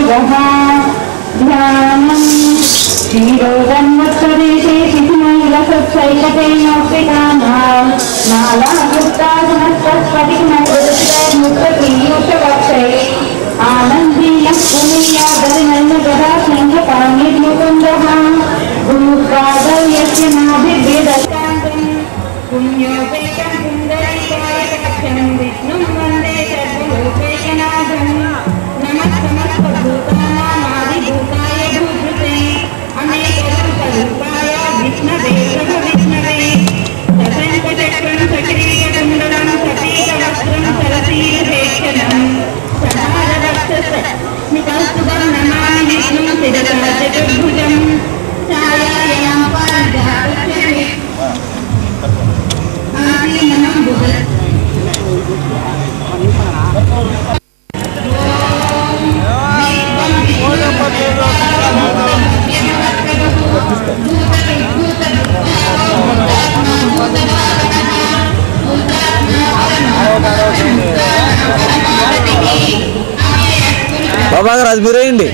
योगः ध्यानम् क्षीरोदन्वत्प्रदेशे शिखिनैलसत्सैकतेनोक्तिकानां नालायुक्तासनस्पतिकमकृतमुक्तप्रीयूषवक्षये आनन्दीनः पुनीयादरिनन्दगदा सिंहपाणिर्मुकुन्दः गुरुपादयस्य नाभिर्वेदकान्तम् पुण्योपेतं सुन्दरीकायकक्षं विष्णुं वन्दे सर्वलोकैकनाथम् नमः समस्तभूतानामादिभूताय भूभृते अनेकरूपरूपाय विष्णवे विष्णवे सशङ्खचक्रं सक्रीयकुण्डलं सपीतवस्त्रं सरसीरुभेक्षणं समादवक्षस्मितस्तुतं नमामि विष्णुं शिरसा चतुर्भुजं छायायां पारिजातस्य आदिनं बुध बाबा राजबुरेंडी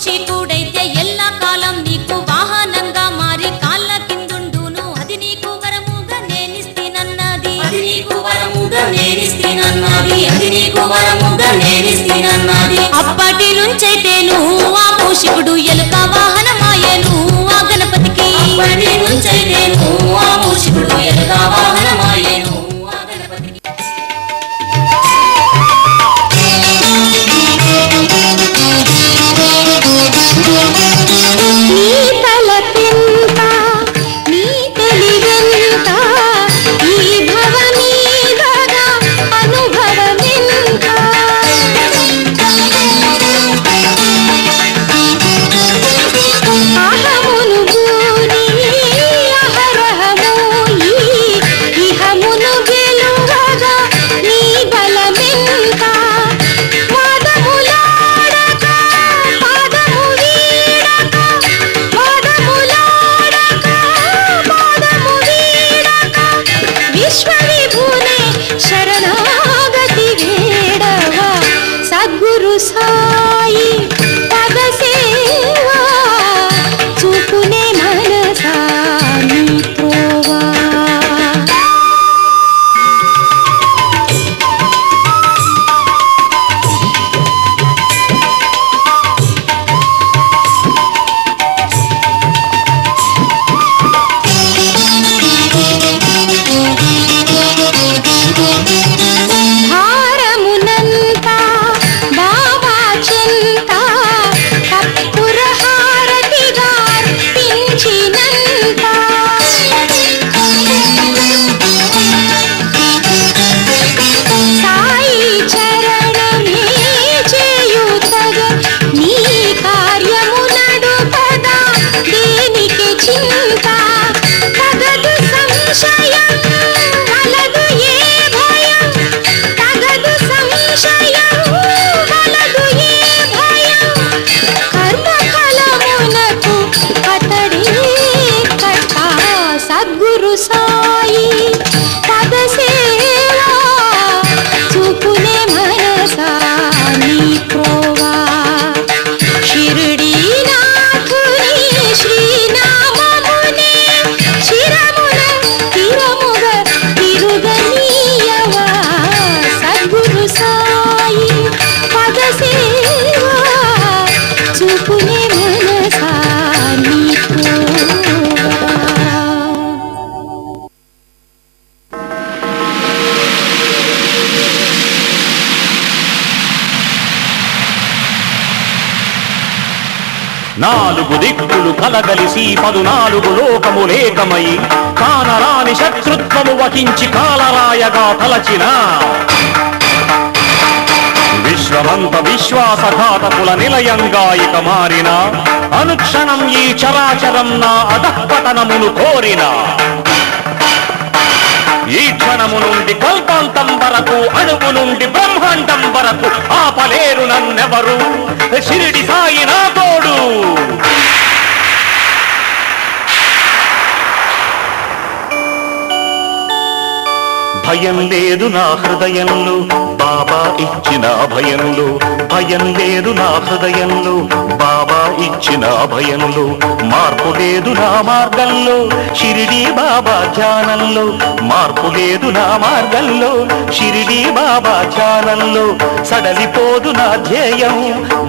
మూషికుడైతే ఎల్లా కాలం నీకు వాహనంగా మారి కాళ్ళ కిందుండును అది నీకు వరముగా నేనిస్తేనన్నది అది నీకు వరముగా నేనిస్తేనన్నది అది నీకు వరముగా నేనిస్తేనన్నది అప్పటి నుంచైతేను ఆ మూషికుడు ఎలుక వాహనమాయను ఆ గణపతికి అప్పటి నుంచైతేను ఆ మూషికుడు ఎలుక వాహనమాయను ఆ గణపతికి నీ తలపెంత నీ తెలివెంత ఈ భవనీదగా అనుభవమెంత అహమును గూని అహరహము ఇహమును గెలువగా నీ బలమెంత వాదములాడక పాదము వీడక వాదములాడక పాదము వీడక విశ్వవిభునే శరణాగతి వేడవా సద్గురు సాయి పదసేవా చూపునే మనసా నీ త్రోవా హారమునంతా బాబా చింత కర్పూర హారతిగా అర్పించినంత సాయి చరణమే చేయుతగ నీ కార్యము నడుపదా దేనికి చింత తగదు సంశయం వలదు ఏ భయం తగదు సంశయం వలదు ఏ భయం కర్మ ఫలమునకు అతడే కర్త సద్గురు సాయి పదసేవా చూపునే మనసా నీ త్రోవా షిరిడీనాథుని శ్రీనామమునే చిరమున తిరముగ తిరుగనీయవా సద్గురు సాయి పదసేవా చూపునే మనసా నీ త్రోవా నాలుగు దిక్కులు కలగలిసి 14 లోకములేకమై కానరాని శత్రుత్వము వహించి కాలరాయగా తలచిన విశ్వమంత విశ్వాసఘాతకుల నిలయంగా ఇక మారిన అనుక్షణం ఈ చరాచరం నా అధఃపతనమును కోరిన ఈ క్షణము నుండి కల్పాంతం వరకు అణువు నుండి బ్రహ్మాండం వరకు ఆపలేరు నన్నెవరు షిరిడి సాయి నా తోడు భయం లేదు నా హృదయంలో బాబా ఇచ్చిన అభయంలో భయం లేదు నా హృదయంలో బాబా ఇచ్చిన అభయంలో మార్పు లేదు నా మార్గంలో షిరిడి బాబా ధ్యానంలో మార్పు లేదు నా మార్గంలో షిరిడి బాబా ధ్యానంలో సడలిపోదు నా ధ్యేయం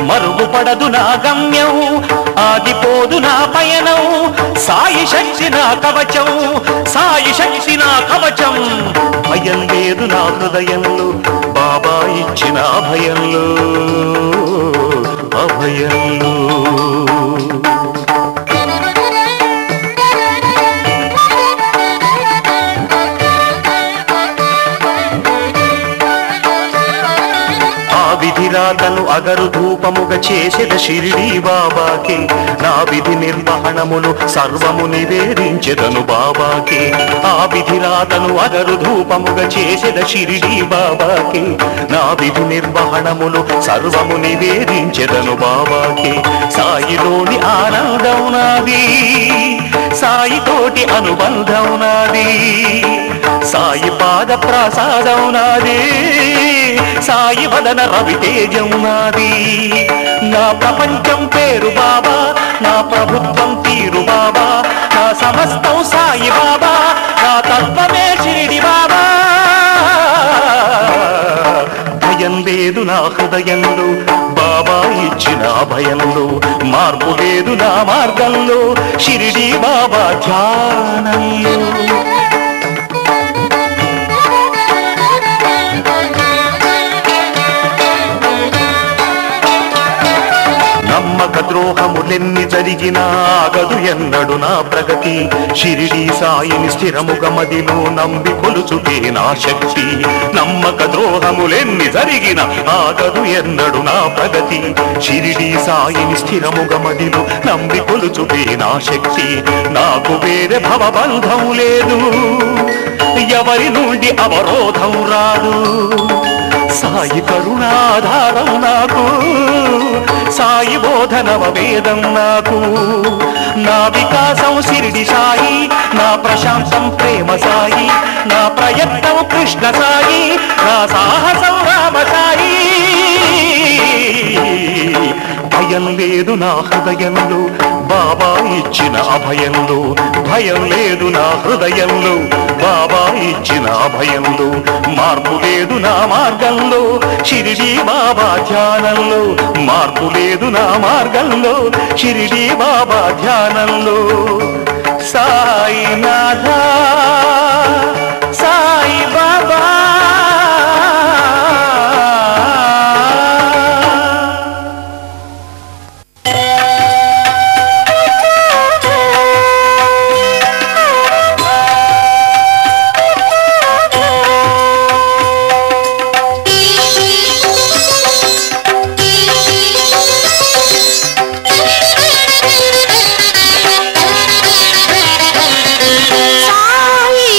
మరుగుపడదు నా గమ్యం ఆగిపోదు నా పయనం సాయి శక్తి నా కవచం సాయి శక్తి నా కవచం భయం లేదు నా హృదయంలో బాబా ఇచ్చిన అభయంలో అభయంలో విధిరాతను అగరు ధూపముగ చేసెద షిరిడి బాబాకి నా విధి నిర్వహణమును సర్వము నివేదించెదను బాబాకి ఆ విధిరాతను అగరు ధూపముగ చేసెద షిరిడి బాబాకి నా విధి నిర్వహణమును సర్వము నివేదించెదను బాబాకి సాయిలోని ఆనందం నాది సాయితోటి అనుబంధం నాది సాయి పాద ప్రసాదం నాది సాయి వదన రవితేజం నాది. నా ప్రపంచం పేరు బాబా, నా ప్రభుత్వం తీరు బాబా, నా సమస్తం సాయి బాబా, నా తత్వమే షిరిడి బాబా. భయం లేదు నా హృదయంలో, బాబా ఇచ్చిన భయంలో, మార్పు లేదు నా మార్గంలో, షిరిడి బాబా ధ్యానంలో. నమ్మక ద్రోహములెన్ని జరిగినా ఆగదు ఎన్నడు నా ప్రగతి. షిరిడి సాయిని స్థిరముగా మదిలో నమ్మి కొలుచుటే నా శక్తి. నమ్మక ద్రోహములెన్ని జరిగినా ఆగదు ఎన్నడు నా ప్రగతి. షిరిడి సాయిని స్థిరముగా మదిలో నమ్మి కొలుచుటే నా శక్తి. నాకు వేరే భవబంధం లేదు, ఎవరి నుండి అవరోధం రాదు. సాయి కరుణాధారం నాకు, సాయి బోధనవ వేదం నాకు. నా వికాసం షిరిడి సాయి, నా ప్రశాంతం ప్రేమ సాయి, నా ప్రయత్నం కృష్ణ సాయి, నా సాహసం రామ సాయి. భయం లేదు నా హృదయంలో, బాబా ఇచ్చిన అభయంలో. భయం లేదు నా హృదయంలో, బాబా ఇచ్చిన అభయంలో. మార్పు లేదు నా మార్గంలో, షిరిడి బాబా ధ్యానంలో. మార్పు లేదు నా మార్గంలో, షిరిడి బాబా ధ్యానంలో. సాయినాథ సాయి బాబా. సాయి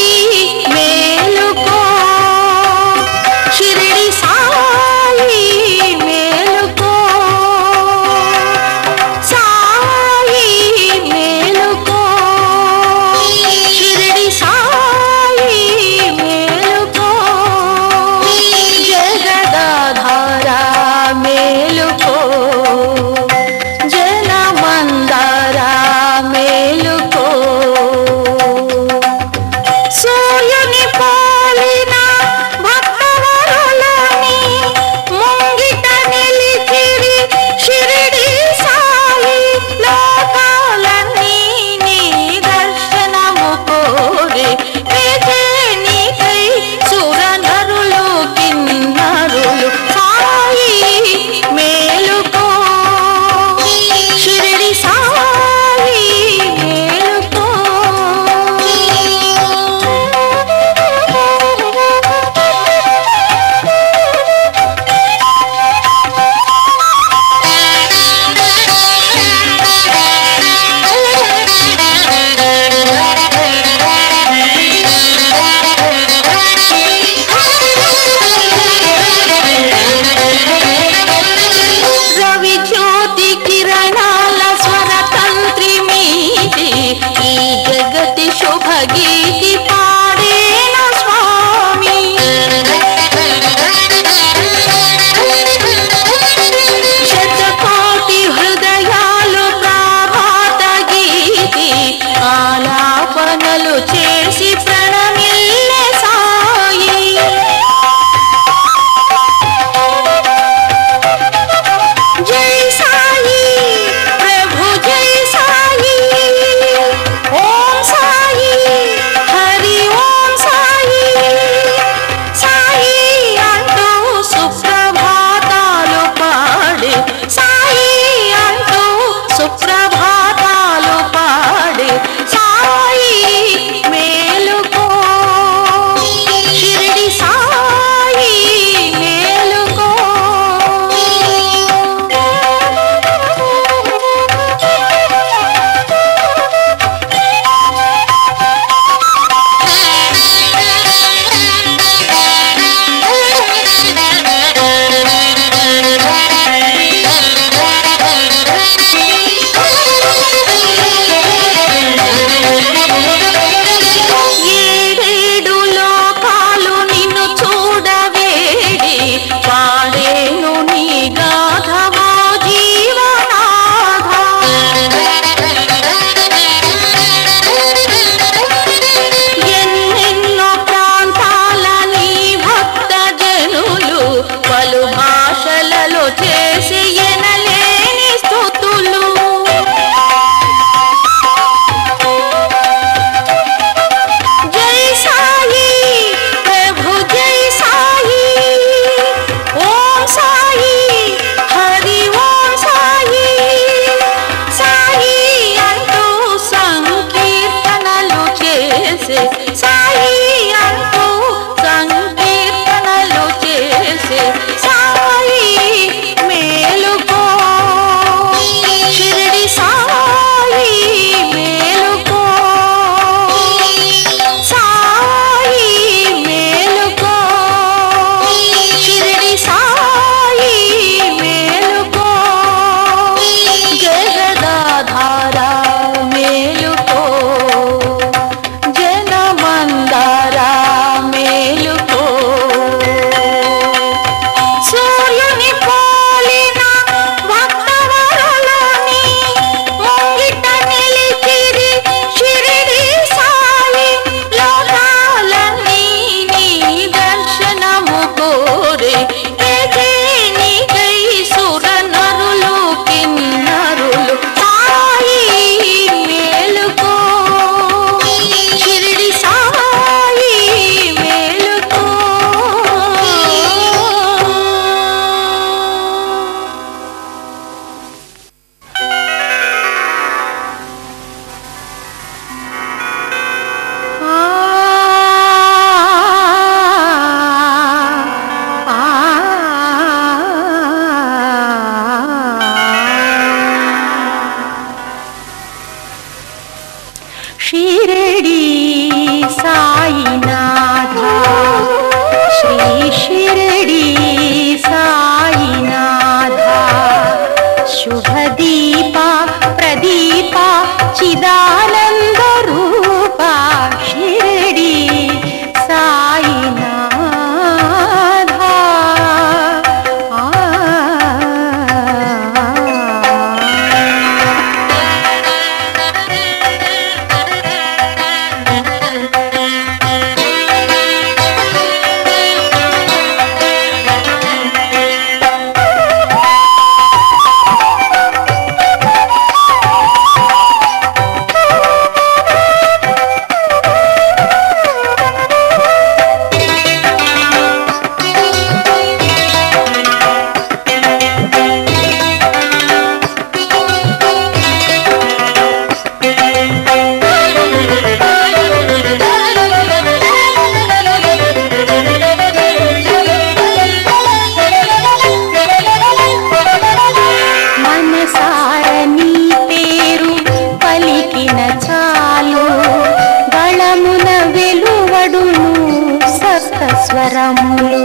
సప్త స్వరములు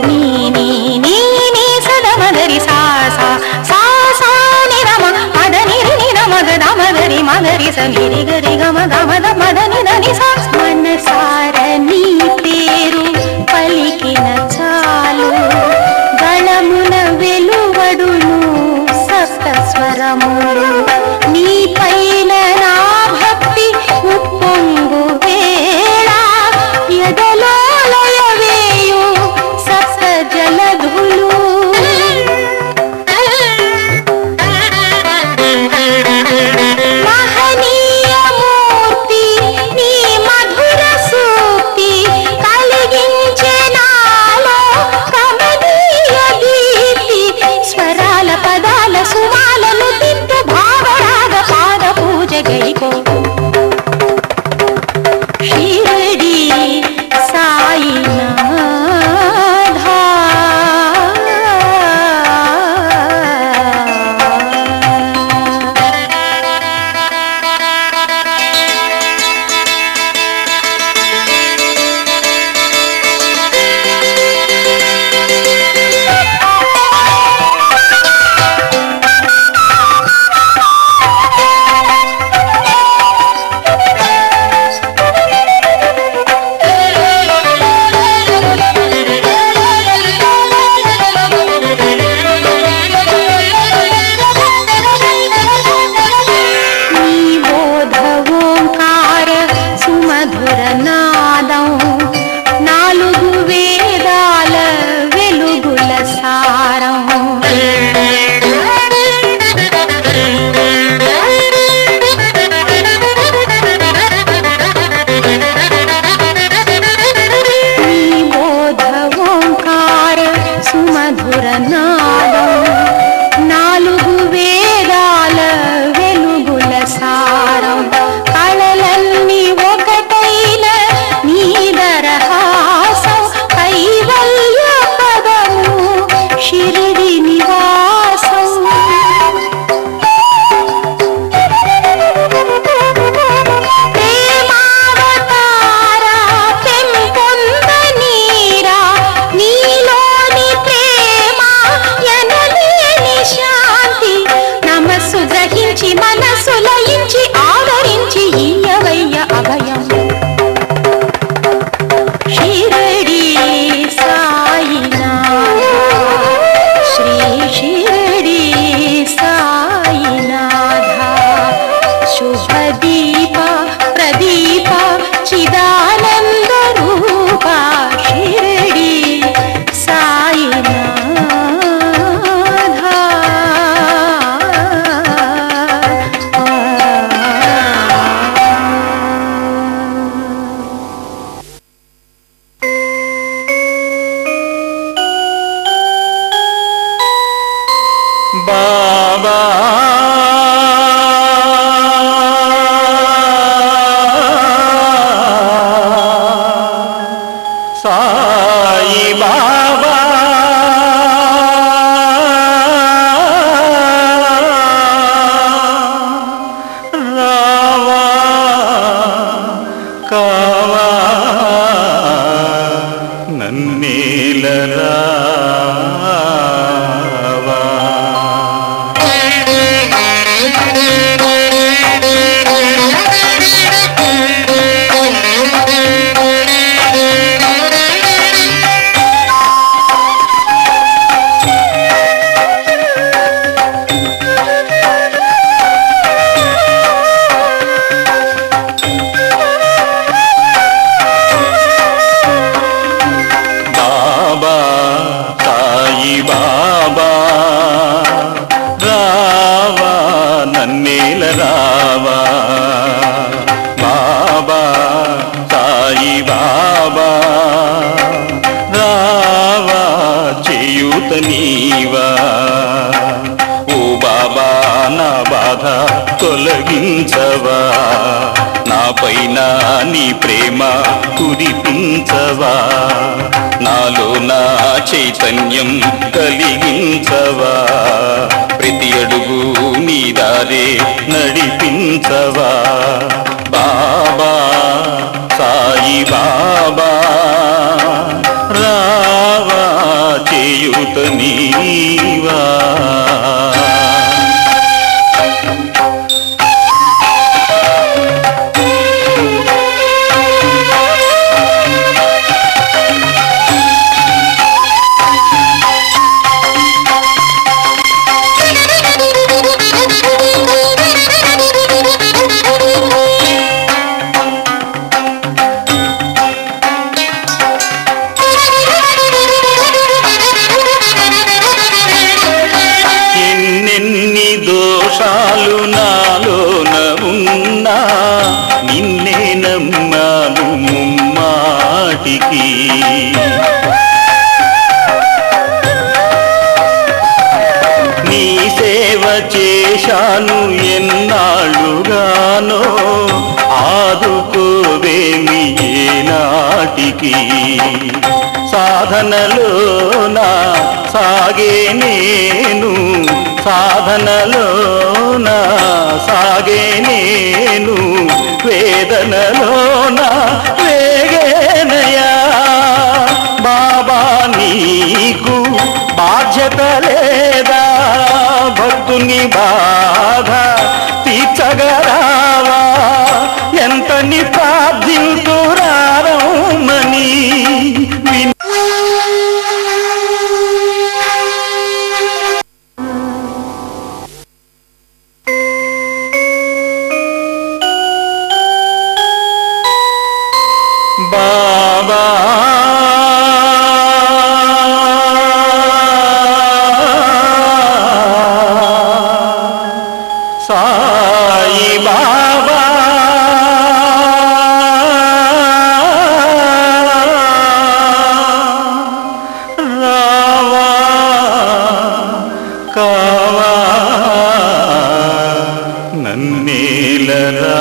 నీ నీ నీ నీ సదమదరి సా సా సా సా ని రమ మదని ని రమగ దమదరి మదరి సమిరి గరి గమ గమద మదని దని సా మనసార నీ పేరు పలికిన చాలు గళమున వెలువడును సప్త స్వరములు నీ పైన నా భక్తి ఉప్పొంగు వేళ ఎదలో లయవేయు సప్త జలధులు మహనీయ మూర్తి నీ మధుర సూక్తి కలిగించే నాలో కమనీయ గీతి స్వరాల పదాల సుమాలను తింటూ భావరాగ పాద పూజ గైకో షిరిడి సాయినాథ బాబా సాయి బాబా రావా కావా నన్నేలరా తొలగించవా నా పైన నీ ప్రేమ కురిపించవా నాలో నా చైతన్యం కలిగించవా ప్రతి అడుగు నీ దారే నడిపించవా బాబా సాయి బాబా నాటికి నీ సేవ చేశాను ఎన్నాళ్ళుగానో ఆదుకోవేమి ఏనాటికి సాధనలోన సాగే నేను సాధనలోన సాగే నేను వేదనలోన వేగేనయా బాబా నీకు బాధ్యత లేదా భక్తుని బాధ తీర్చగరావా ఎంతని ప్రార్థింతురారమని బాబా సాయి బాబా రావా కావా నన్నేలరా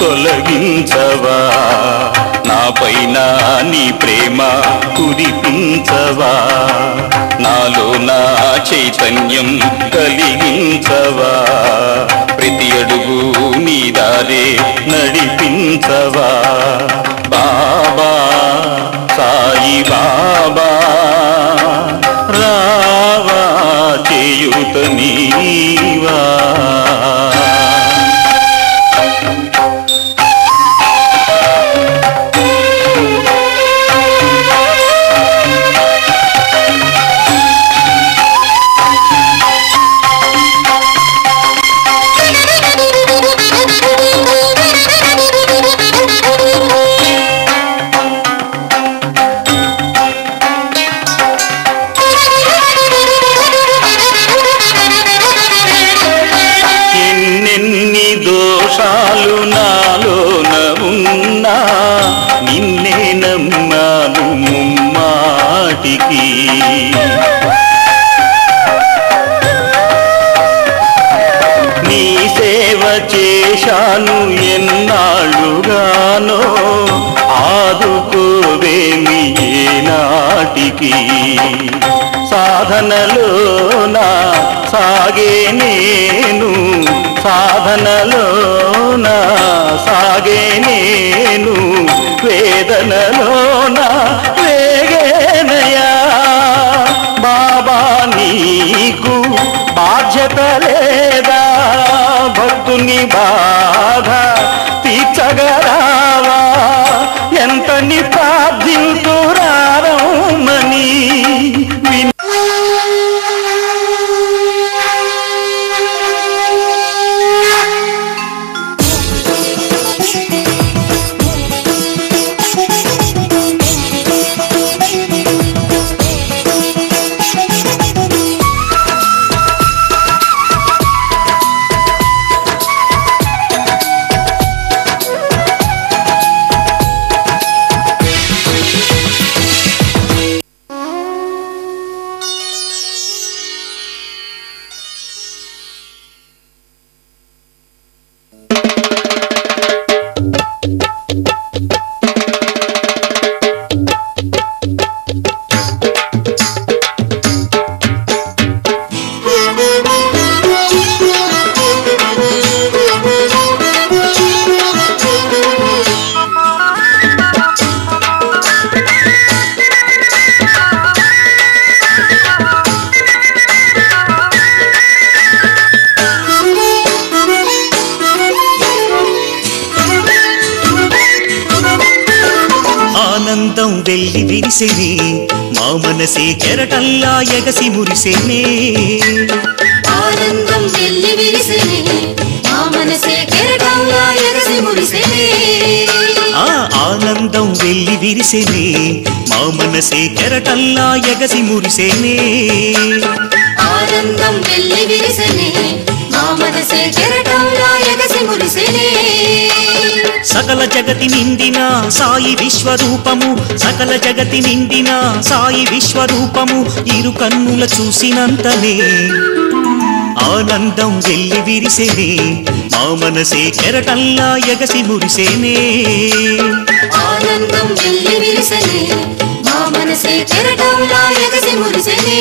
తొలగించవా నా పైన నీ ప్రేమ కురిపించవా నాలో నా చైతన్యం కలిగించవా ప్రతి అడుగు నీ దారే నడిపించవా బాబా సాయి బాబా రావా చేయుత నీవా దోషాలు నాలోన ఉన్నా నిన్నే నమ్మాను ముమ్మాటికి నీ సేవ చేశాను ఎన్నాళ్ళుగానో ఆదుకోవేమి ఏనాటికి సాధనలోన సాగే నేను సాధనలోన సాగే నేను వేదనలోన వేగేనయా బాబా నీకు బాధ్యత లేదా భక్తుని బాధ తీర్చగరావా ఎంతని ప్రార్థింతురారమని వెళ్ళి విరిసెనే మా మనసే కెరటల్లా ఎగసి మురిసెనే ఆనందం వెళ్ళి విరిసెనే మా మనసే కెరటంలా ఎగసి మురిసెనే ఆనందం వెళ్ళి విరిసెనే మా మనసే కెరటల్లా ఎగసి మురిసెనే ఆనందం వెళ్ళి విరిసెనే మా మనసే కెరటంలా ఎగసి మురిసెనే సకల జగతి నిండిన సాయి విశ్వరూపము సకల జగతి నిండిన సాయి విశ్వరూపము ఇరు కన్నుల చూసినంతనే ఆనందం వెళ్ళి విరిసెనే మా మనసే కెరటల్లా ఎగసి మురిసెనే ఆనందం వెళ్ళి విరిసెనే మా మనసే కెరటంలా ఎగసి మురిసెనే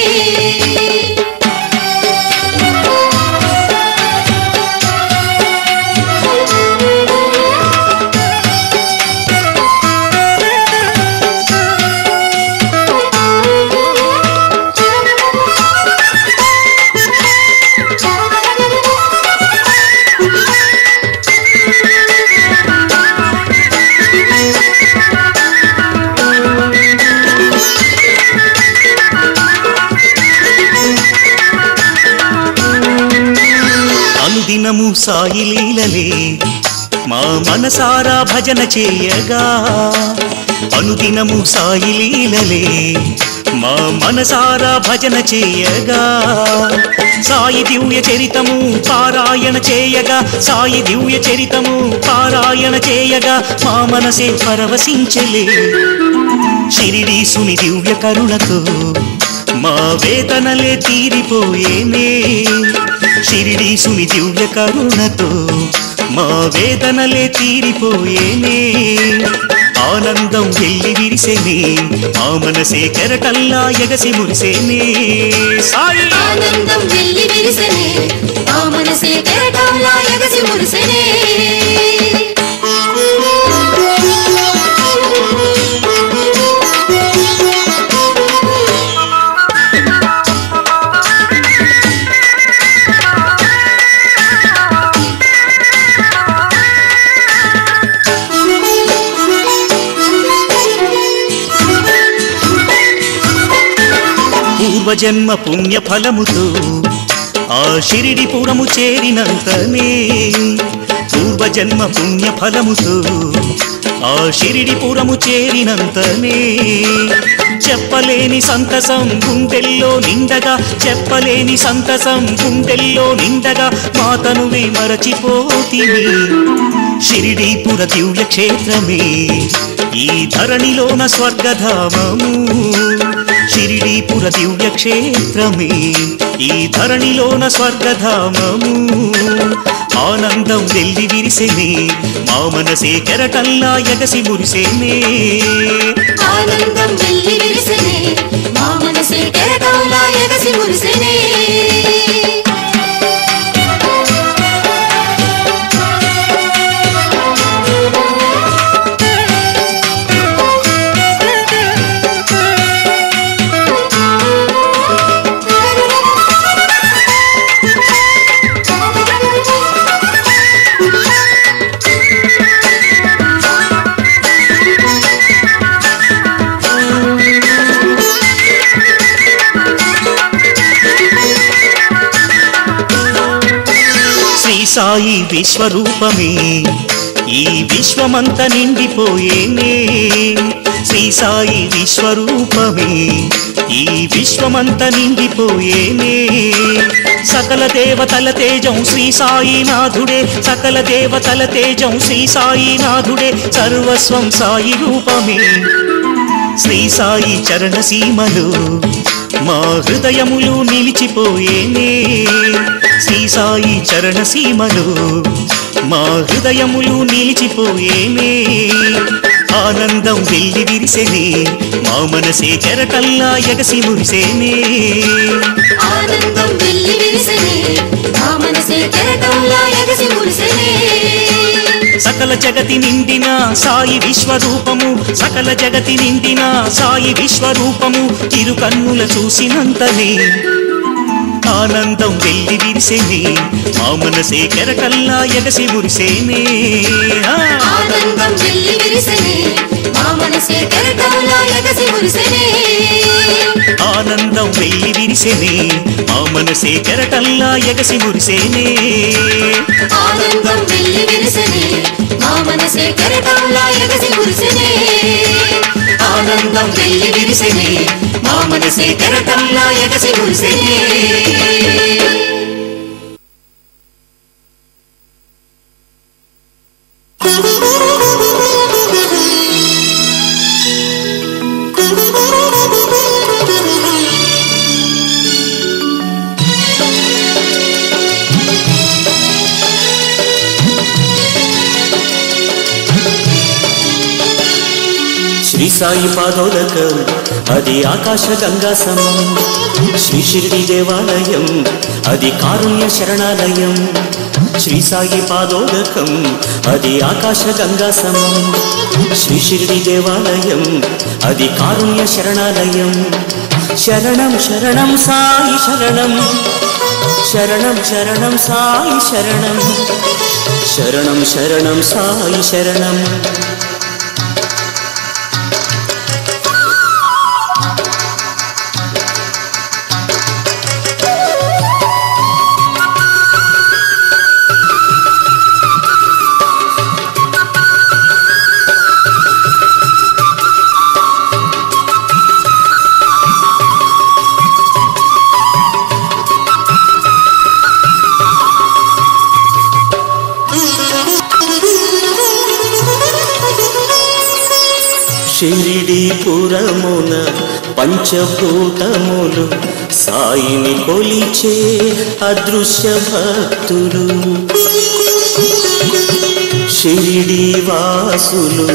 దినము సాయి లీలలే మా మనసారా భజన చేయగా అనుదినము సాయి లీలలే మా మనసారా భజన చేయగా సాయి దివ్య చరితము పారాయణ చేయగా సాయి దివ్య చరితము పారాయణ చేయగా మా మనసే పరవశించలే షిరిడీసుని దివ్య కరుణతో మా వేదనలే తీరిపోయేనే షిరిడీసుని దివ్య కరుణతో మా వేదనలే తీరిపోయేనే ఆనందం వెళ్ళి విరిసెనే మా మనసే కెరటల్లా ఎగసి మురిసెనే సాయి ఆనందం వెళ్ళి విరిసెనే మా మనసే కెరటంలా ఎగసి మురిసెనే పూర్వజన్మ పుణ్య ఫలముతో ఆ షిరిడిపురము చేరినంతనే పూర్వజన్మ పుణ్య ఫలముతో ఆ షిరిడిపురము చేరినంతనే చెప్పలేని సంతసం గుండెల్లో నిండగా చెప్పలేని సంతసం గుండెల్లో నిండగా మాతనువే మరచిపోతివి షిరిడీపుర దివ్య క్షేత్రమే ఈ ధరణిలోన స్వర్గధామము షిరిడీపుర దివ్య క్షేత్రమే ఈ ధరణిలోన స్వర్గధామము ఆనందం వెళ్ళి విరిసెనే మా మనసే కెరటల్లా ఎగసి మురిసెనే ఆనందం వెళ్ళి విరిసెనే మా మనసే కెరటంలా ఎగసి మురిసెనే సాయి విశ్వరూపమే ఈ విశ్వమంత నిండిపోయేనే శ్రీ సాయి విశ్వరూపమే ఈ విశ్వమంత నిండిపోయేనే సకల దేవతల తేజం శ్రీ సాయినాథుడే సకల దేవతల తేజం శ్రీ సాయినాథుడే సర్వస్వం సాయి రూపమే శ్రీ సాయి చరణ సీమలు మా హృదయములు నిలిచిపోయేనే శ్రీ సాయి చరణ సీమలు మా హృదయములు నిలిచిపోయేనే ఆనందం వెళ్ళి విరిసెనే మా మనసే కెరటల్లా ఎగసి మురిసెనే ఆనందం వెళ్ళి విరిసెనే మా మనసే కెరటంలా ఎగసి మురిసెనే సకల జగతి నిండిన సాయి విశ్వరూపము సకల జగతి నిండిన సాయి విశ్వరూపము ఇరు కన్నుల చూసినంతనే ఆనందం వెళ్ళి విరిసెనే మా మనసే కెరటల్లా ఎగసి మురిసెనే ఆనందం వెళ్ళి విరిసెనే మా మనసే కెరటంలా ఎగసి మురిసెనే ఆనందం వెల్లి విరిసెనే మా మనసే కెరటంలా ఎగసి మురిసెనే ఆనందం వెల్లి విరిసెనే మా మనసే కెరటంలా ఎగసి మురిసెనే ఆనందం వెల్లి విరిసెనే మా మనసే కెరటంలా ఎగసి మురిసెనే శ్రీ సాయి పాదోదకం అది ఆకాశ గంగా సమం శ్రీ షిరిడి దేవాలయం అది కారుణ్య శరణాలయం శ్రీ సాయి పాదోదకం అది ఆకాశ గంగా సమం శ్రీ షిరిడి దేవాలయం అది కారుణ్య శరణాలయం శరణం శరణం సాయి శరణం శరణం శరణం సాయి శరణం శరణం శరణం సాయి శరణం షిరిడి పురమున పంచభూతములు సాయిని కొలిచే అదృశ్య భక్తులు షిరిడి వాసులు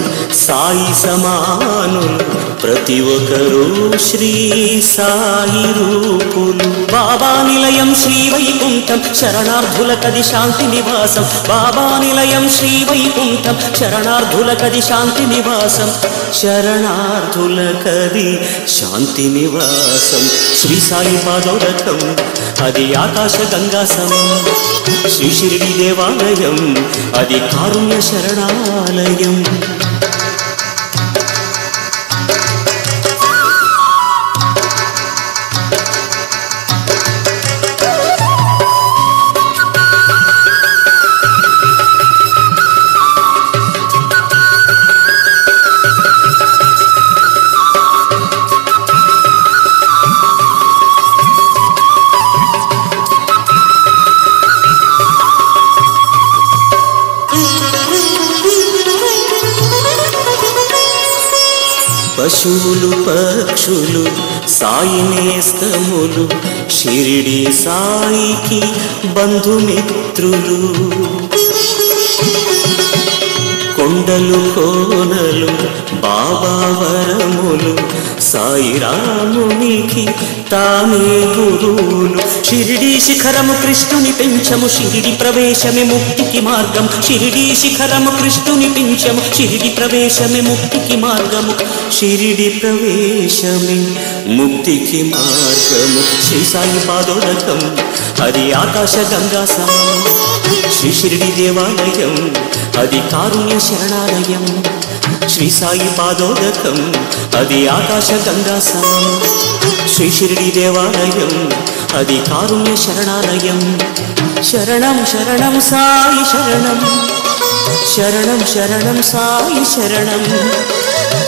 సాయి సమానులు ప్రతి ఒక్కరూ శ్రీ సాయి రూపులు బాబా నిలయం శ్రీ వైకుంఠం శరణార్థులకది శాంతి నివాసం బాబా నిలయం శ్రీ వైకుంఠం శరణార్థులకది శాంతి నివాసం శరణార్థులకది శాంతి నివాసం శ్రీ సాయి పాదోదకం అది ఆకాశ గంగా సమం శ్రీ షిరిడి దేవాలయం అది కారుణ్య శరణాలయం పశువులు పక్షులు సాయి నేస్తములు షిరిడి సాయికి బంధుమిత్రులు కొండలు కోనలు బాబా వరములు సాయి రామునికి తానే గురువులు షిరిడి శిఖరము కృష్ణుని పెంచము షిరిడి ప్రవేశమే ముక్తికి మార్గం షిరిడి శిఖరము కృష్ణుని పెంచము షిరిడి ప్రవేశమే ముక్తికి మార్గము షిరిడి ప్రవేశమే ముక్తికి మార్గము శ్రీ సాయి పాదోదకం అది ఆకాశ గంగా సమం శ్రీ షిరిడి దేవాలయం అది కారుణ్య శరణాలయం శ్రీ సాయి పాదోదకం అది ఆకాశ గంగా సమం శ్రీ షిరిడి దేవాలయం అది కారుణ్య శరణాలయం శరణం శరణం సాయి శరణం శరణం శరణం సాయి శరణం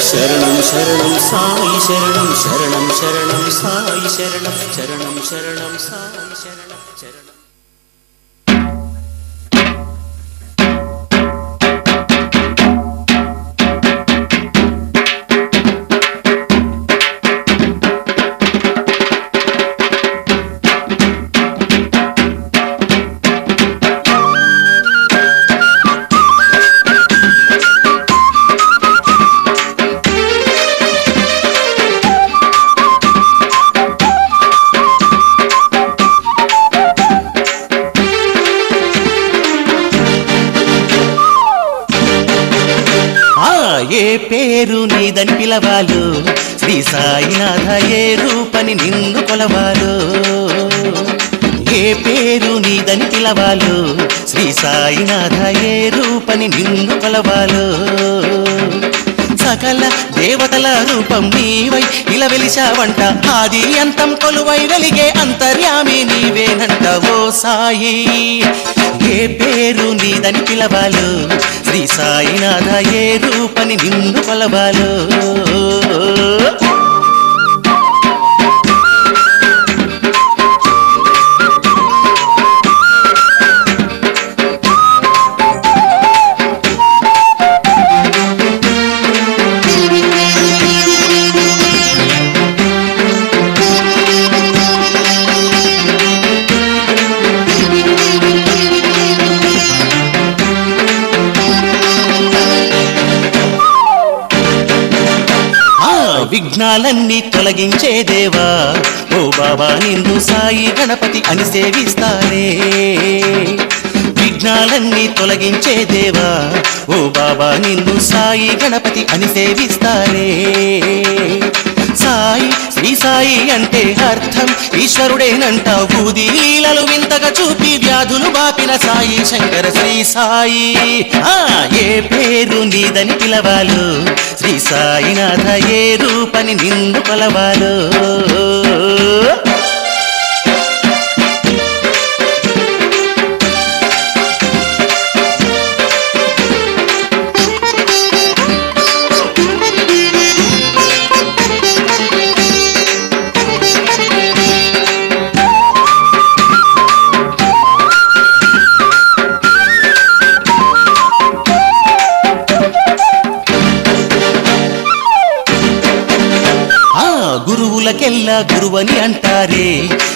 శరణం శరణం సాయి శరణం శరణం శరణం సాయి శరణం శరణం శరణం సాయి శరణం శరణం ఏ పేరు నీదని పిలవాలు శ్రీ సాయినాథ ఏ రూపని నిన్ను కొలవాలు ఏ పేరు నీదని పిలవాలు శ్రీ సాయినాథ ఏ రూపని నిన్ను కొలవాలు సకల దేవతల రూపం నీవై ఇలా వెలిశావంట ఆది అంతం కొలువై వెలిగే అంతర్యామి నీవేనంట ఓ సాయి ఏ పేరు నీదని పిలవాలో శ్రీ సాయినాథ ఏ రూపని నిన్ను కొలవాలో విఘ్నాలన్నీ తొలగించే దేవా ఓ బాబా నిన్ను సాయి గణపతి అని సేవిస్తారే విఘ్నాలన్నీ తొలగించే దేవా ఓ బాబా నిన్ను సాయి గణపతి అని సేవిస్తారే సాయి శ్రీ సాయి అంటే అర్థం ఈశ్వరుడేనంట ఊది లీలలు వింతగా చూపి వ్యాధులు బాపిన సాయి శంకర శ్రీ సాయి ఏ పేరు నీదని పిలవాలో శ్రీ సాయినాథ ఏ రూపని నిన్ను కొలవాలో గురువులకెల్లా గురువని అంటారే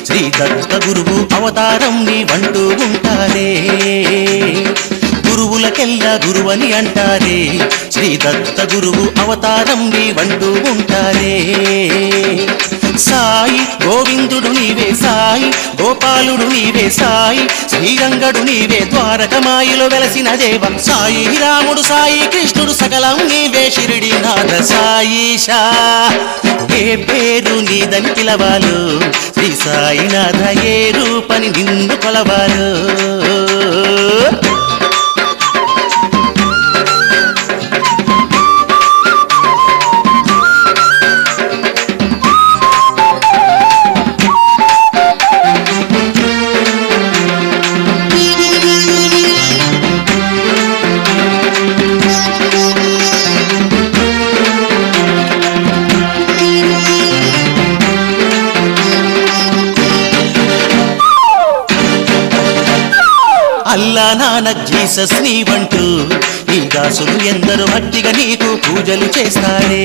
శ్రీ దత్త గురువు అవతారం నీవంటూ ఉంటారే గురువులకెల్లా గురువని అంటారే శ్రీ దత్త గురువు అవతారం నీవంటూ ఉంటారే సాయి గోవిందుడు నీవే సాయి గోపాలుడు నీవే సాయి శ్రీరంగడు నీవే ద్వారకమాయిలో వెలసిన దేవ సాయి రాముడు సాయి కృష్ణుడు సకలం నీవే షిరిడి నాథ సాయిషా ఏ పేరు నీదని పిలవాలో శ్రీ సాయినాథ ఏ రూపని నిన్ను కొలవాలో అల్లా నానక్ జీసస్ నీవంటూ ఈ దాసులు ఎందరు భక్తిగా నీకు పూజలు చేస్తారే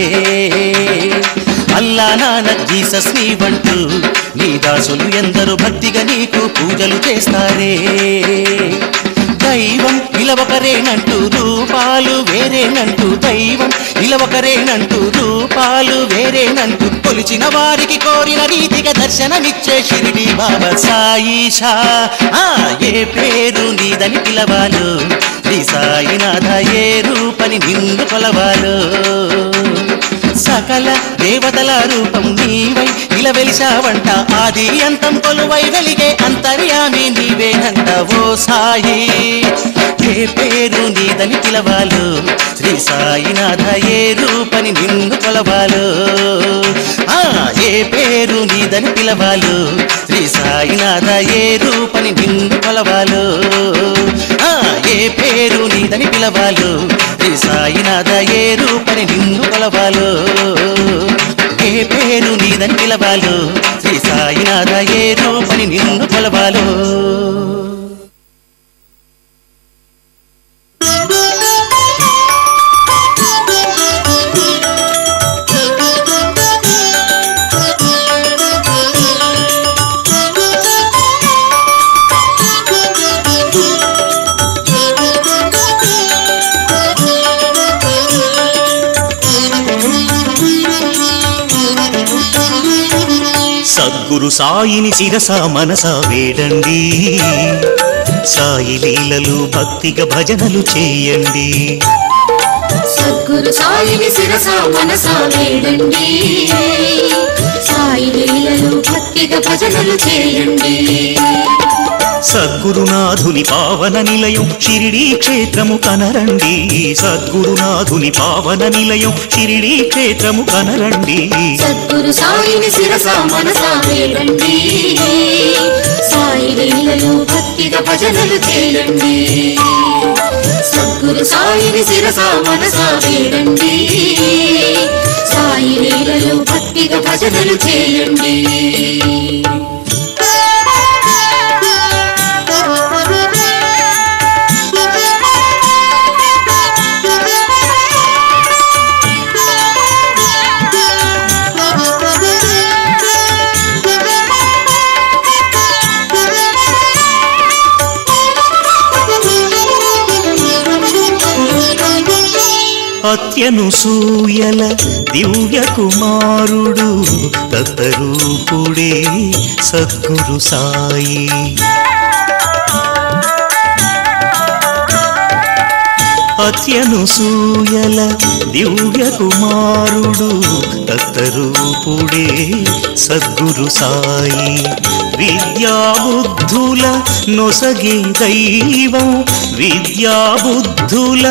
అల్లా నానక్ జీసస్ నీవంటూ నీ దాసులు ఎందరు భక్తిగా నీకు పూజలు చేస్తారే దైవం ఇలవకరేనంటూ రూపాలు వేరేనంటూ దైవం ఇలవకరేనంటూ రూపాలు వేరేనంటూ కొలిచిన వారికి కోరిన రీతిగా దర్శనమిచ్చే షిరిడి బాబా సాయిషా ఏ పేరు నీదని పిలవాలో శ్రీ సాయినాథ ఏ రూపని నిన్ను కొలవాలో సకల దేవతల రూపం నీవై ఇలా వెలిశావంట ఆది అంతం కొలువై వెలిగే అంతర్యామి నీవేనంట ఓ సాయి ఏ పేరు నీదని పిలవాలో శ్రీ సాయినాథ ఏ రూపని నిన్ను కొలవాలో ఏ పేరు నీదని పిలవాలో శ్రీ సాయినాథ ఏ రూపని నిన్ను కొలవాలో ఏ పేరు నీదని పిలవాలో శ్రీ సాయినాథ ఏ రూపని నిన్ను కొలవాలో ఏ పేరు నీదని పిలవాలో శ్రీ సాయినాథ ఏ రూపని నిన్ను కొలవాలో సద్గురు సాయిని శిరస మనస వేడండి సాయి లీలలు భక్తిగా భజనలు చేయండి సద్గురు సాయిని శిరస మనస వేడండి సాయి లీలలు భక్తిగా భజనలు చేయండి సద్గురునాథుని పావన నిలయం షిరిడీ క్షేత్రము కనరండి సద్గురునాథుని పావన నిలయం షిరిడీ క్షేత్రము కనరండి సద్గురు సాయిని శిరస మనసా వేడండి సాయి లీలలు భక్తిగా భజనలు చేయండి సద్గురు సాయిని శిరస మనసా వేడండి సాయి లీలలు భక్తిగా భజనలు చేయండి అత్యనుసూయల దివ్య కుమారుడు దత్తరూపుడే సద్గురు సాయి అత్యనుసూయల దివ్య కుమారుడు దత్తరూపుడే సద్గురు సాయి విద్యాబుద్ధుల నొసగే దైవం విద్యాబుద్ధుల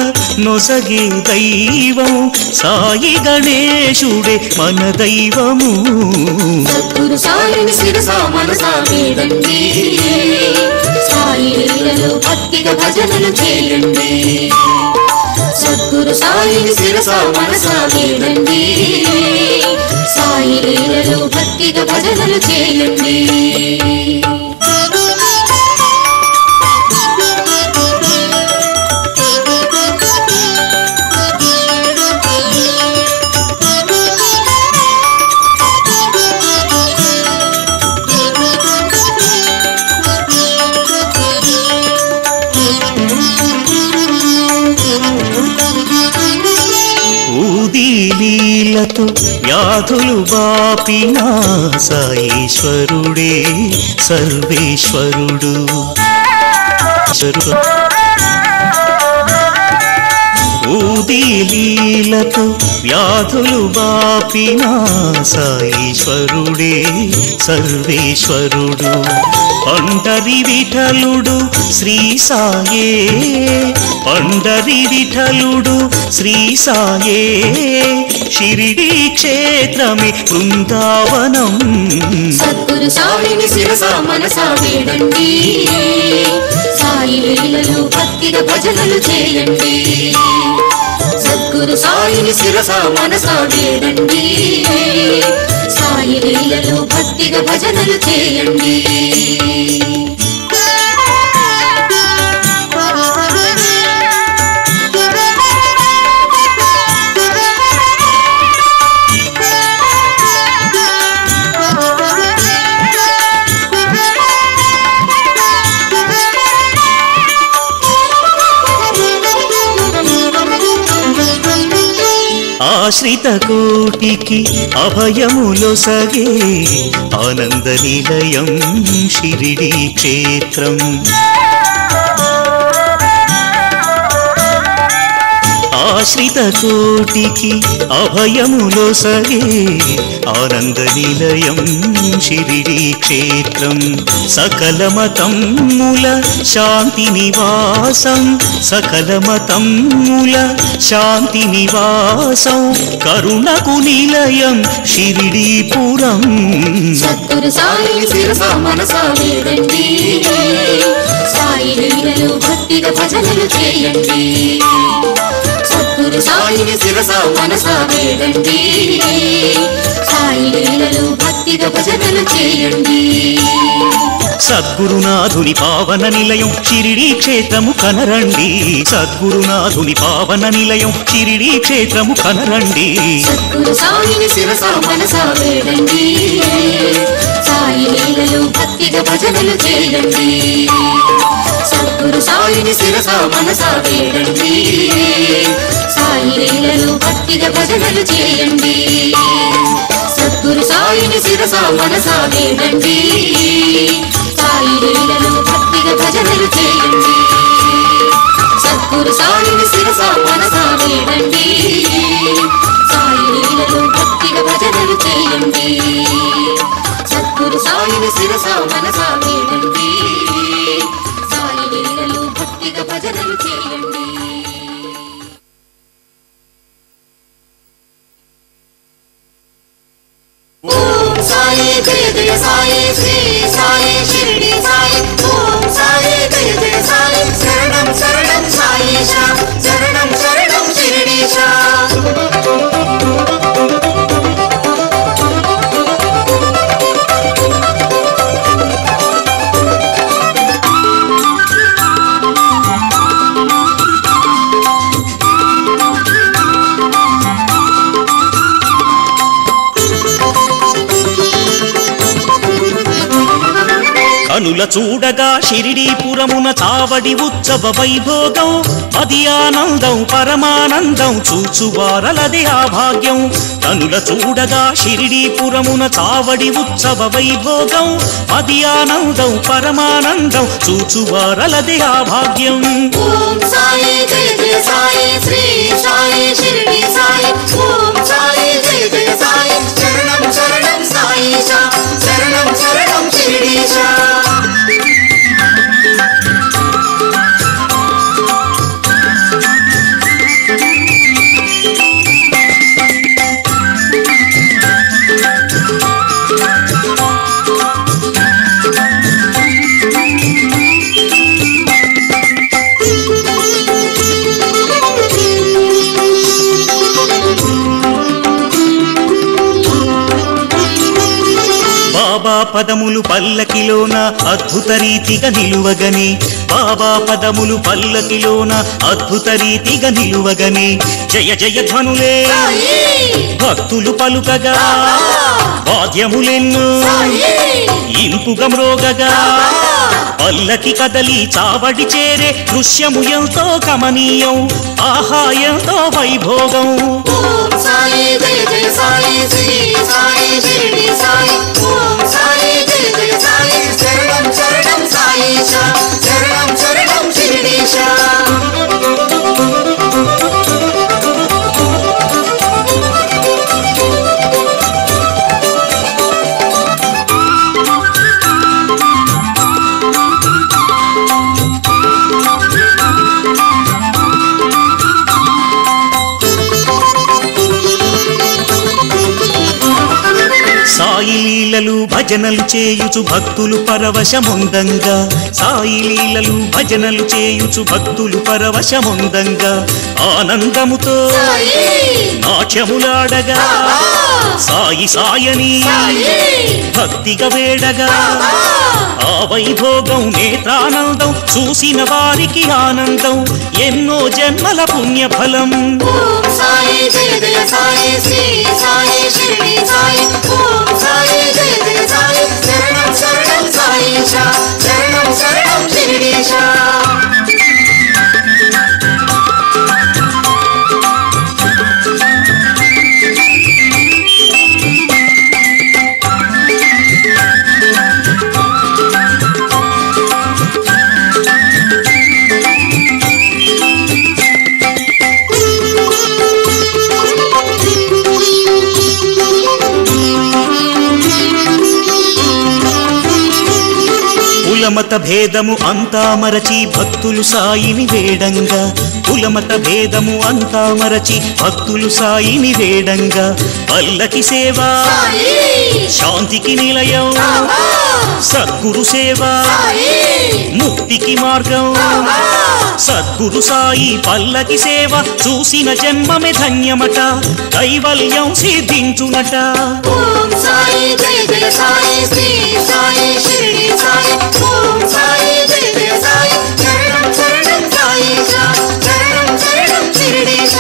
నొసగే దైవం సాయి గణేశుడే మన దైవము సద్గురు సాయిని శిరస మనసా వేడండి సాయి లీలలు భక్తిగా భజనలు చేయండి సద్గురు సాయిని శిరస మనసా వేడండి సాయి లీలలు భక్తిగా భజనలు చేయండి లీలతో వ్యాధులు బాపిన సాయీశ్వరుడే సర్వేశ్వరుడు ఊది లీలతో వ్యాధులు బాపిన సాయీశ్వరుడే సర్వేశ్వరుడు పండరి విఠలుడు శ్రీ సాయే పండరి విఠలుడు శ్రీ సాయే షిరిడీ క్షేత్రమే బృందావనం సద్గురు సాయిని శిరస మనసా వేడండి సాయి లీలలు భక్తిగా భజనలు చేయండి సద్గురు సాయిని శిరస మనసా వేడండి సాయి లీలలు భక్తిగా భజనలు చేయండి ఆశ్రిత కోటికి అభయములొసగే ఆనంద నిలయం షిరిడీ క్షేత్రం ఆశ్రిత కోటికి అభయములొసగే ఆనంద నిలయం షిరిడీ క్షేత్రం సకల మతముల శాంతి నివాసం సకల మతముల శాంతి నివాసం కరుణకు నిలయం షిరిడీపురం సద్గురు సాయిని శిరస మనసా వేడండి సాయి లీలలు భక్తిగా భజనలు చేయండి సద్గురు సాయిని శిరస మనసా వేడండి సాయి లీలలు భక్తిగా భజనలు చేయండి సద్గురునాథుని పావన నిలయం షిరిడీ క్షేత్రము కనరండి సద్గురునాథుని పావన నిలయం షిరిడీ క్షేత్రము కనరండి సద్గురు సాయిని శిరస మనసా వేడండి సాయి లీలలు భక్తిగా భజనలు చేయండి సద్గురు సాయిని శిరస మనసా వేడండి సాయి లీలలు భక్తిగా భజనలు చేయండి సద్గురు సాయిని శిరస మనసా వేడండి సాయి లీలలు భక్తిగా భజనలు చేయండి సద్గురు సాయిని శిరస మనసా వేడండి సాయి లీలలు భక్తిగా భజనలు చేయండి సద్గురు సాయిని శిరస మనసా వేడండి బజనలు చేయండి. ఓం సాయి జయ జయ సాయి శ్రీ సాయి షిరిడి సాయి. ఓం సాయి జయ జయ సాయి శరణం శరణం సాయిష శరణం శరణం షిరిడీశ. కనుల చూడగా షిరిడీపురమున చావడి ఉత్సవ వైభోగం, అది ఆనందం పరమానందం చూచువారలదే ఆ భాగ్యం. కనుల చూడగా షిరిడీపురమున చావడి ఉత్సవ వైభోగం, అది ఆనందం పరమానందం చూచువారలదే ఆ భాగ్యం. ఓం సాయి జయ జయ సాయి శ్రీ సాయి షిరిడి సాయి. ఓం సాయి జయ జయ సాయి శరణం శరణం సాయిష శరణం శరణం షిరిడీశ. బాబా పదములు పల్లకిలోన అద్భుత రీతిగా నిలువగనే, బాబా పదములు పల్లకిలోన అద్భుత రీతిగా నిలువగనే, జయ జయ ధ్వనులే భక్తులు పలుకగా, వాద్యములెన్నో ఇంపుగా మ్రోగగా, పల్లకి కదలి చావడి చేరే దృశ్యము ఎంతో కమనీయం, ఆహా ఎంతో వైభోగం. ఓం సాయి జయ జయ సాయి శ్రీ సాయి షిరిడి సాయి. ఓం సాయి జయ జయ సాయి శరణం శరణం సాయిష శరణం శరణం షిరిడీశ. సాయి లీలలు భజనలు చేయుచు భక్తులు పరవశముందంగా, సాయి లీలలు భజనలు చేయుచు భక్తులు పరవశముందంగా, ఆనందముతో నాట్యములాడగా, సాయి సాయని భక్తిగా వేడగా, ఆ వైభోగం నేత్రానందం చూసిన వారికి ఆనందం, ఎన్నో జన్మల పుణ్యఫలం. ఓం సాయి జయ జయ సాయి శ్రీ సాయి షిరిడి సాయి. ఓం సాయి జయ జయ సాయి శరణం శరణం సాయిష శరణం శరణం షిరిడీశ. కులమత భేదము అంతా మరచి భక్తులు సాయిని వేడంగా, కులమత భేదము అంతా మరచి భక్తులు సాయిని వేడంగా, పల్లకి సేవ శాంతికి నిలయం, సద్గురు సేవ ముక్తికి మార్గం, సద్గురు సాయి పల్లకి సేవ చూసిన జన్మమే ధన్యమట, కైవల్యం సిద్ధించునట. ఓం సాయి జయ జయ సాయి శ్రీ సాయి షిరిడి సాయి. ఓం సాయి జయ జయ సాయి శరణం శరణం సాయిష శరణం శరణం షిరిడీశ.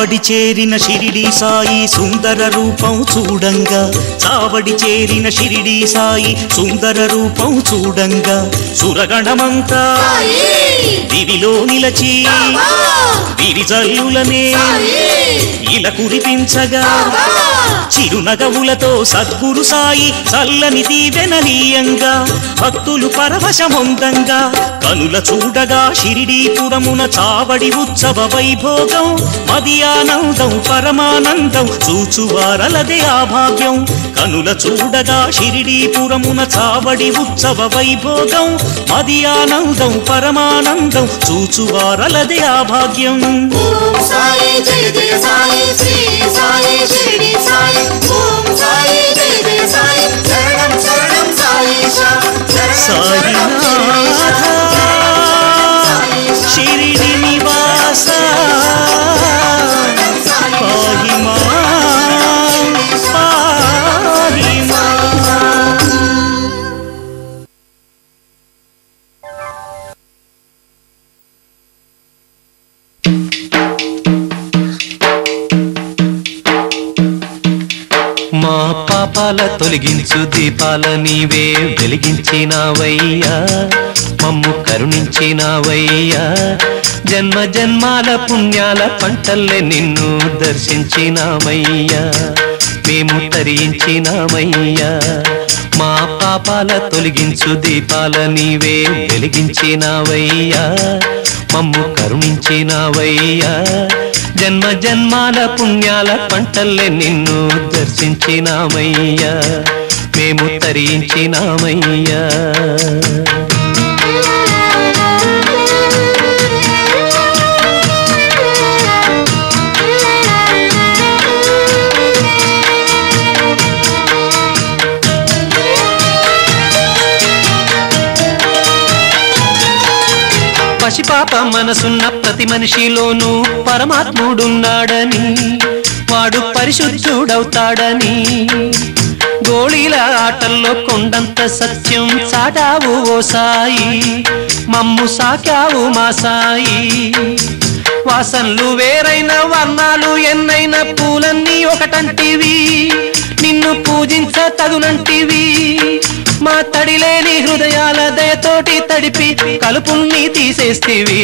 చావడి చేరిన షిరిడి సాయి సుందర రూపం చూడంగా చావడి చేరిన షిరిడి సాయి సుందర రూపం చూడంగా సురగణమంతా దివిలో నిలచి విరిజల్లులనే ఇలా కురిపించగా చిరునగవులతో సద్గురు సాయి చల్లని దీవెనలీయంగా భక్తులు పరవశమొందంగా కనుల చూడగా షిరిడీపురమున చావడి ఉత్సవ వైభోగం మది ఆనందం పరమానందం చూచువారలదే ఆ భాగ్యం కనుల చూడగా షిరిడీపురమున చావడి ఉత్సవ వైభోగం మది ఆనందం పరమానందం చూచువారలదే ఆ భాగ్యం ఓం సాయి జయ జయ సాయి శ్రీ సాయి షిరిడి సాయి ఓం సాయి జయ జయ సాయి శరణం శరణం సాయిషా సాయినాథ షిరిడి నివాస పాహి మాం పాహి మాం. మా పాపాల తొలగించు దీపాల నీవే వెలిగించినావయ్యా మమ్ము కరుణించినావయ్యా జన్మ జన్మాల పుణ్యాల పంటల్లే నిన్ను దర్శించినామయ్యా మేము తరించినామయ్యా మా పాపాల తొలగించు దీపాల నీవే వెలిగించినావయ్యా మమ్ము కరుణించినావయ్యా జన్మ జన్మాల పుణ్యాల పంటల్లే నిన్ను దర్శించినామయ్యా మేము తరించినామయ్యా పసిపాప మనసున్న ప్రతి మనిషిలోనూ పరమాత్ముడున్నాడని వాడు పరిశుద్ధుడవుతాడని గోళీల ఆటల్లో కొండంత సత్యం చాటావు ఓ సాయి మమ్ము సాకావు మా సాయి వాసనలు వేరైన వర్ణాలు ఎన్నైన పూలన్నీ ఒకటంటివి నిన్ను పూజించ తగునంటివి మా తడిలేని హృదయాల దయతోటి తడిపి కలుపుల్ని తీసేస్తివి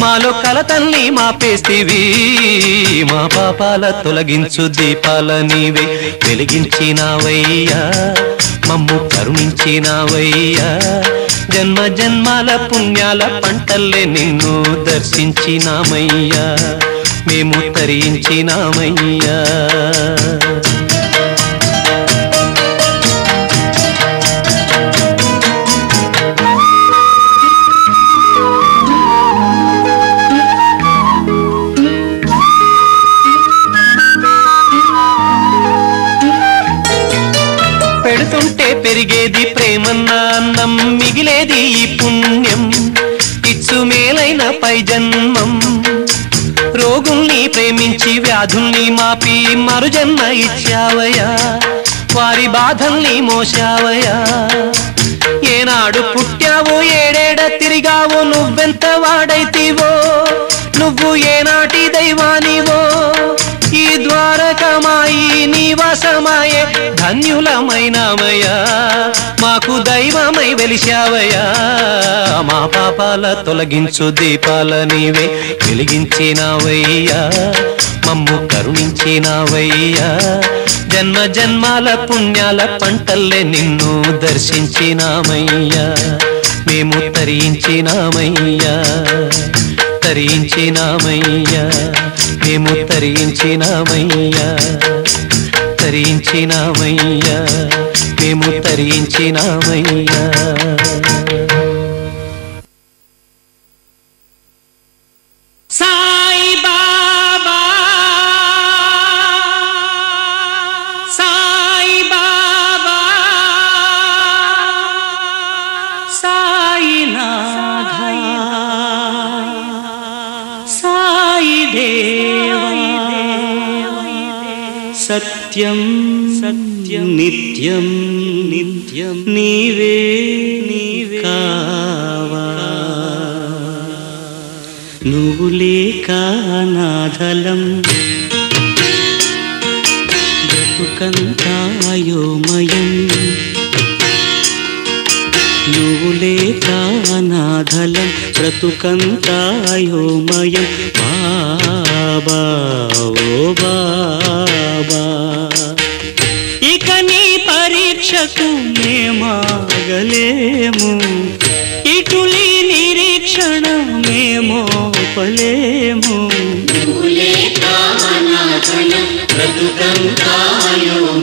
మాలో కలతల్ని మాపేస్తివి మా పాపాల తొలగించు దీపాల నీవే వెలిగించినావయ్యా మమ్ము కరుణించినావయ్యా జన్మ జన్మాల పుణ్యాల పంటల్లే నిన్ను దర్శించినామయ్యా మేము తరించినామయ్యా పెడుతుంటే పెరిగేది ప్రేమన్న అన్నం మిగిలేది ఈ పుణ్యం ఇచ్చు మేలైన పై జన్మం రోగుల్ని ప్రేమించి వ్యాధుల్ని మాపి మరుజన్మ ఇచ్చావయ్యా వారి బాధల్ని మోసావయ్యా ఏనాడు పుట్టావో ఏడేడ తిరిగావో నువ్వెంత వాడైతివో నువ్వు ఏనాటి దైవానివో ఈ ద్వారకమాయి నివాసమాయే ధన్యులమైనామయ్యా మాకు దైవమై వెలిశావయ్యా మా పాపాల తొలగించు దీపాల నీవే వెలిగించినావయ్యా మమ్ము కరుణించినావయ్యా జన్మ జన్మాల పుణ్యాల పంటల్లే నిన్ను దర్శించినామయ్యా మేము తరించినామయ్యా తరించినామయ్యా మేము తరించినామయ్యా తరించినామయ్యా మేము తరించినామయ్యా సాయి బాబా సాయి బాబా సాయినాథ సాయి దేవా సత్యం సత్యం నిత్యం నిత్యం నీవే నీవే కావా నువ్వు లేక నాధలం బ్రతుకంతాయోమయం నువ్వు లేక నాధలం బ్రతుకంతాయోమయం బాబా ఓ బాబా ఇక నీ పరీక్షకు మేమాగలేము ఇటులి నిరీక్షణ మేమోపలేము బ్రతుకంతాయోమయం